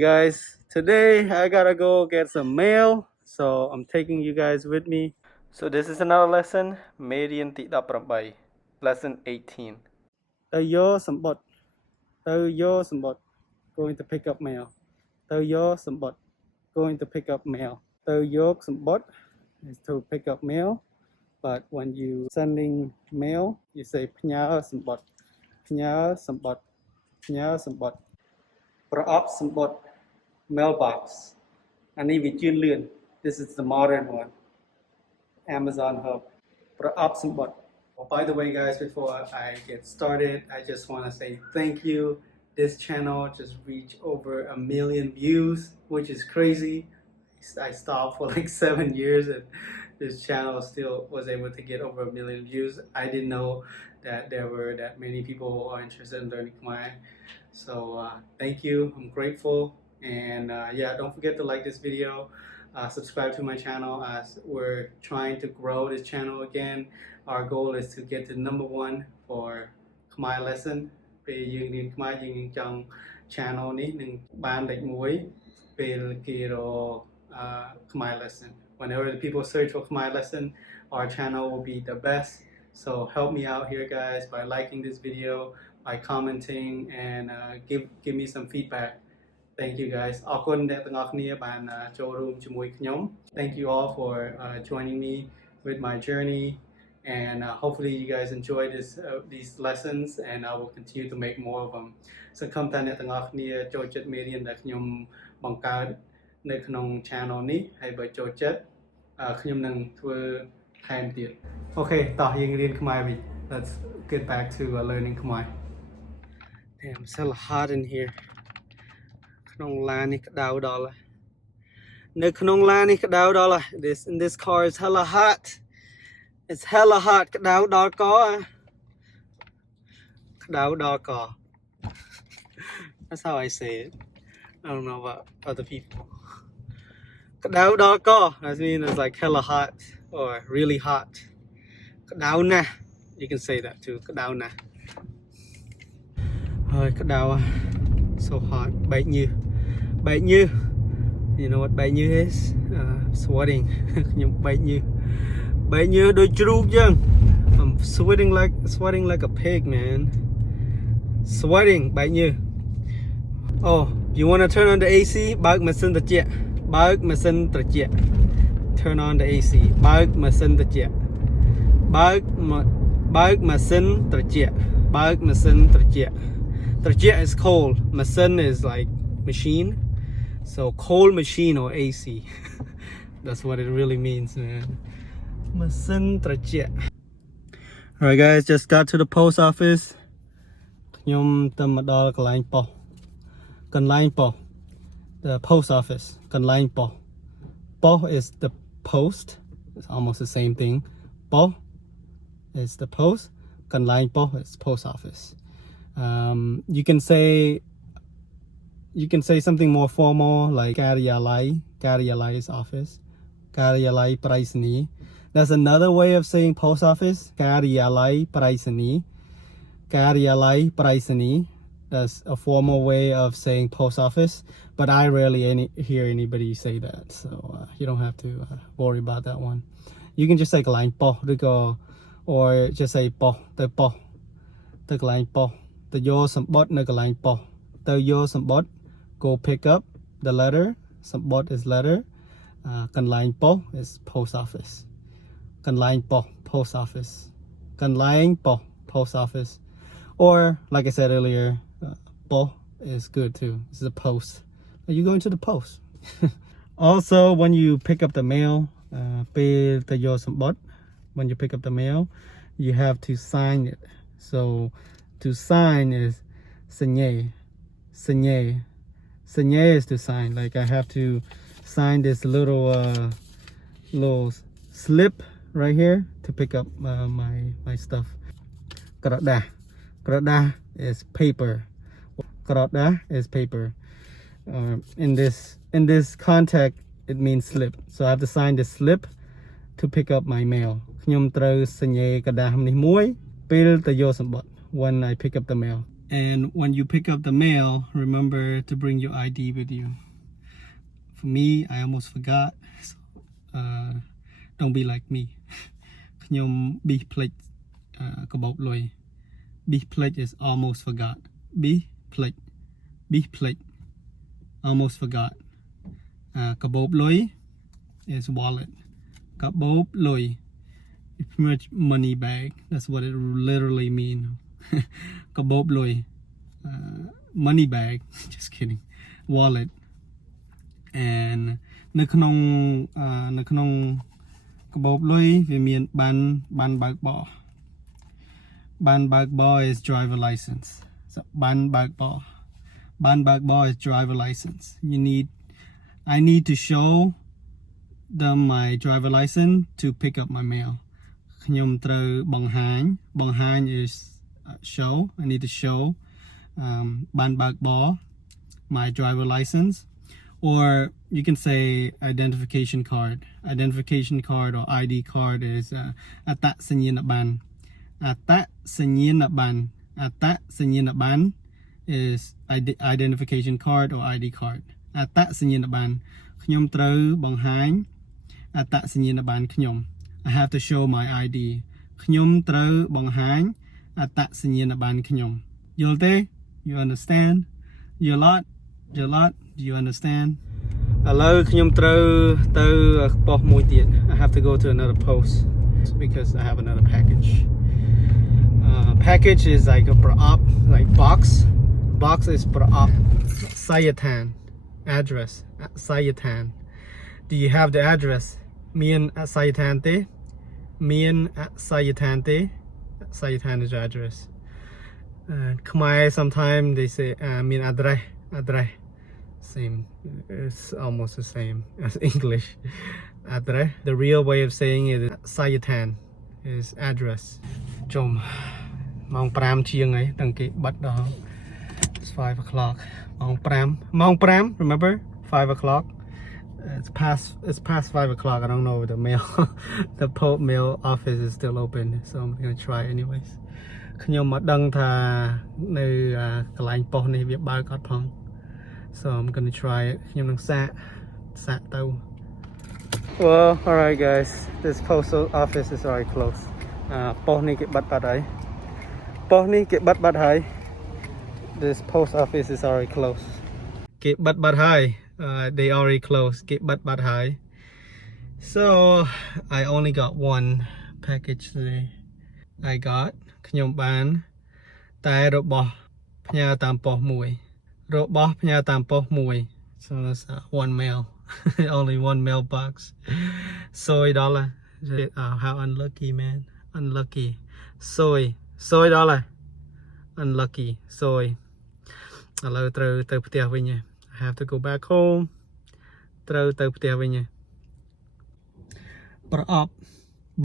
guys, today I gotta go get some mail, so I'm taking you guys with me. So this is another lesson, Median Tidak Perambai, lesson 18. Tayo Sombot, going to pick up mail. Tayo Sombot, going to pick up mail. Tayo Sombot is to pick up mail, but when you sending mail, you say Pnya Sombot, Pnya Sombot, Pnya Sombot. BRAW OP Box, Mailbox. And even this is the modern one. Amazon Hub. BRAW OP Box. Oh, by the way, guys, before I get started, I just want to say thank you. This channel just reached over 1 million views, which is crazy. I stopped for like 7 years and this channel still was able to get over 1 million views. I didn't know that there were that many people who are interested in learning Khmer. So thank you, I'm grateful, and yeah, don't forget to like this video, subscribe to my channel as we're trying to grow this channel again. Our goal is to get to #1 for Khmer lesson. Channel niនឹងបានលេខ1ពេលគេរកKhmer lesson. Whenever the people search for Khmer lesson, our channel will be the best. So help me out here, guys, by liking this video, by commenting, and give me some feedback. Thank you, guys. អរគុណអ្នកទាំងអស់គ្នាបានចូលរួមជាមួយខ្ញុំ Thank you all for joining me with my journey, and hopefully you guys enjoy these lessons, and I will continue to make more of them. សង្ឃឹមថាអ្នកទាំងអស់គ្នាចូលចិត្តមេរៀនដែលខ្ញុំបង្កើតនៅក្នុង channel នេះ ហើយបើចូលចិត្តខ្ញុំនឹងធ្វើថែមទៀត Okay, តោះយើងរៀនខ្មែរវិញ Let's get back to learning Khmer. Damn, it's hella hot in here. ក្នុងឡាននេះក្តៅដល់ហើយនៅក្នុងឡាននេះក្តៅដល់ហើយ This car is hella hot. It's hella hot. ក្តៅដល់កក្តៅដល់ក That's how I say it. I don't know about other people. ក្តៅដល់ក That means it's like hella hot or really hot. ក្តៅណាស់ You can say that too. ក្តៅណាស់ហើយក្តៅ So hot. បែកញើស You know what បែកញើស is? Sweating. ខ្ញុំបែកញើសដូចជ្រូកចឹង I'm sweating like a pig, man. Sweating បែកញើស Oh, you want to turn on the AC? បើកម៉ាស៊ីនត្រជាក់ Turn on the AC. បើកម៉ាស៊ីនត្រជាក់ ត្រជាក់ is cold. MASIN is like machine. So cold machine or AC. That's what it really means, man. MASIN ត្រជាក់ Alright, guys, just got to the post office. ខ្ញុំទៅមកដល់កន្លែងប៉ុស្តិ៍ The post office. កន្លែងប៉ុស្តិ៍ Post is the post. It's almost the same thing. Post is the post. កន្លែងប៉ុស្តិ៍ is post office. You can say something more formal like KRAI's office. KRAILAI Praisani. That's another way of saying post office. KRAILAI Praisani. That's a formal way of saying post office, but I rarely hear anybody say that, so you don't have to worry about that one. You can just say line po or just say po the line po the yo sombot na line po the yo sombot go pick up the letter. Sombot is letter. Kan line po is post office. Kan line po post office. Kan line po post office. Or like I said earlier, po is good too. This is a post. Are you going to the post? Also, when you pick up the mail, when you pick up the mail, you have to sign it. So to sign is SAñEA. SAñEA is to sign. Like I have to sign this little slip right here to pick up my stuff. KRAW DAS is paper. KRAW DAS is paper. In this context, it means slip. So I have to sign this slip to pick up my mail. ខ្ញុំត្រូវសញ្ញេកដាស់នេះមួយពេលទៅយកសម្បត្តិ when I pick up the mail. And when you pick up the mail, remember to bring your ID with you. For me, I almost forgot. So, don't be like me. ខ្ញុំ BIS PLECH KABOP LUY. BIS PLECH is almost forgot. BIS PLECH almost forgot. KABOP LUY is wallet. KABOP LUY is pretty much money bag. That's what it literally means. KABOP LUY money bag. Just kidding. Wallet. And នៅក្នុង KABOP LUY វាមាន BANN បើកបរ BANN បើកបរ is driver license. So BANN បើកបរ BANN បើកបរ is driver license. I need to show them my driver license to pick up my mail. ខ្ញុំត្រូវបង្ហាញ is show. I need to show BANN បើកបរ my driver license. Or you can say identification card. Identification card or ID card is Atta SAÑEA BANN. Atta SAñEA BANN. Atta SAñEA BANN is identification card or ID card. Atta SAñEA BANN. ខ្ញុំត្រូវបង្ហាញ Atta SAñEA BANN ខ្ញុំ I have to show my ID. ខ្ញុំត្រូវបង្ហាញ Atta SAñEA BANN ខ្ញុំ យល់ទេ You understand? You lot? Do you understand? ឥឡូវខ្ញុំត្រូវទៅប៉ុស្តិ៍មួយទៀត I have to go to another post because I have another package. Package is like a BRAW OP, like box. Box is BRAW OP. SAIYA THAAN. Address. SAIYA THAAN. Do you have the address?មាន SAIYA THAAN ទេ មាន SAIYA THAAN ទេ SAIYA THAAN is your address. Khmer sometimes they say មាន address. Same, it's almost the same as English. Address. The real way of saying it is SAIYA THAAN is address. ជុំ ម៉ោង 5 ជាងហើយតាំងគេបាត់ដល់ It's 5 o'clock. ម៉ោង 5 remember 5 o'clock. It's past 5 o'clock. I don't know if the mail office is still open, so I'm gonna try anyways. ខ្ញុំមកដឹងថានៅកន្លែងប៉ុស្តិ៍នេះវាបើកអត់ផង So I'm gonna try it. ខ្ញុំនឹងសាកទៅ Well, alright guys, this postal office is already closed. ប៉ុស្តិ៍នេះគេបាត់ហើយ This post office is already closed. គេបាត់ហើយ they already closed. គេបាត់ហើយ So I only got one package today. I got ខ្ញុំបានតែរបស់ផ្ញើតាមប៉ុស្តិ៍មួយ So that's one mail. Only one mailbox. Soy dollar. How unlucky, man. Unlucky. Soy dollar. Unlucky. Soy. ឥឡូវត្រូវទៅផ្ទះវិញ I have to go back home. ត្រូវទៅផ្ទះវិញ BRAW OP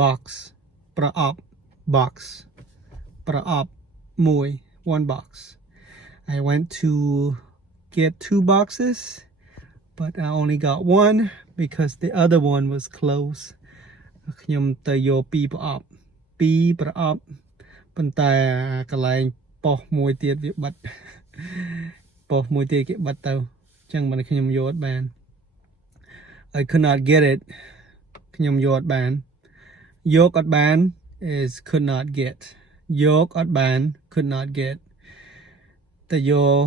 Box. BRAW OP Box. BRAW OP one box. I went to get 2 boxes, but I only got one because the other one was closed. ខ្ញុំទៅយក2 BRAW OP ប៉ុន្តែកន្លែងប៉ុស្តិ៍មួយទៀតវាបាត់ ប៉ុស្តិ៍មួយទៀតគេបាត់ទៅ ចឹងមិនខ្ញុំយកអត់បាន I could not get it. ខ្ញុំយកអត់បាន យកអត់បាន is could not get. យកអត់បាន could not get. តែយក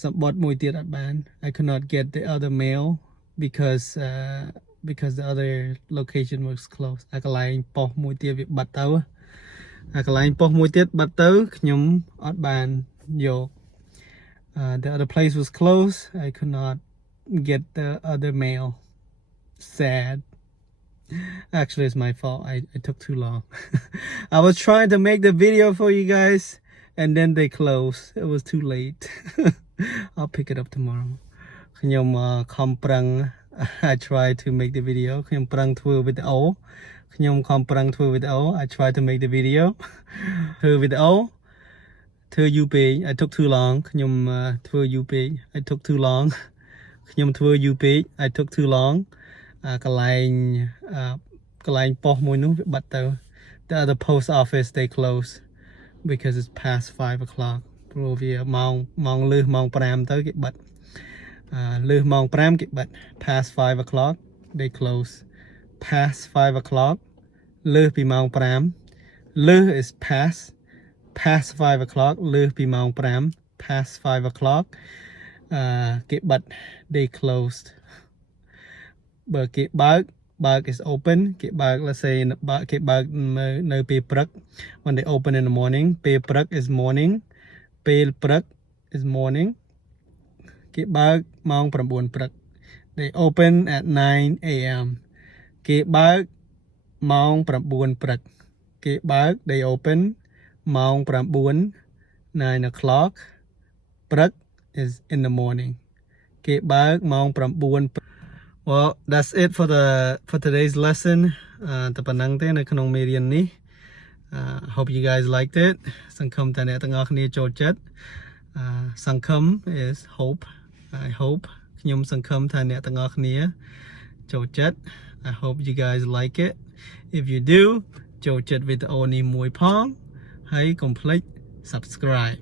sombotមួយទៀតអត់បាន I could not get the other mail because the other location was closed. កន្លែងប៉ុស្តិ៍មួយទៀតវាបាត់ទៅ កន្លែងប៉ុស្តិ៍មួយទៀតបាត់ទៅខ្ញុំអត់បានយក the other place was closed. I could not get the other mail. Sad. Actually, it's my fault. I took too long. I was trying to make the video for you guys, and then they closed. It was too late. I'll pick it up tomorrow. ខ្ញុំខំប្រឹង I tried to make the video. ខ្ញុំប្រឹងធ្វើវីដេអូ ខ្ញុំខំប្រឹងធ្វើវីដេអូ I tried to make the video. ធ្វើវីដេអូ ធ្វើយូរពេក I took too long. ខ្ញុំធ្វើយូរពេក I took too long. ខ្ញុំធ្វើយូរពេក I took too long. កន្លែងប៉ុស្តិ៍មួយនោះវាបាត់ទៅ The other post office they closed because it's past 5 o'clock. ព្រោះវាម៉ោងលឺម៉ោង5ទៅគេបិទលឺម៉ោង5គេបិទ past 5 o'clock they close past 5 o'clock លឺពីម៉ោង5លឺ is past 5 o'clock លឺពីម៉ោង5 past 5 o'clock គេបិទ they closed បើគេបើក is open គេបើក let's say គេបើកនៅពេលព្រឹក when they open in the morning ពេលព្រឹក is morning ពេលព្រឹក is morning គេបើកម៉ោង9ព្រឹក they open at 9 a.m. គេបើកម៉ោង9ព្រឹកគេបើក they open ម៉ោង9 9 o'clock ព្រឹក is in the morning គេបើកម៉ោង9 Well, that's it for today's lesson. តែប៉ុណ្្នឹងទេនៅក្នុងមេរៀននេះ hope you guys liked it. សង្ឃឹមតែអ្នកទាំងអស់គ្នាចូលចិត្ត សង្ឃឹម is hope. I hope ខ្ញុំសង្ឃឹមថាអ្នកទាំងអស់គ្នាចូលចិត្ត I hope you guys like it. If you do ចូលចិត្តវីដេអូនេះមួយផងហើយកុំភ្លេច subscribe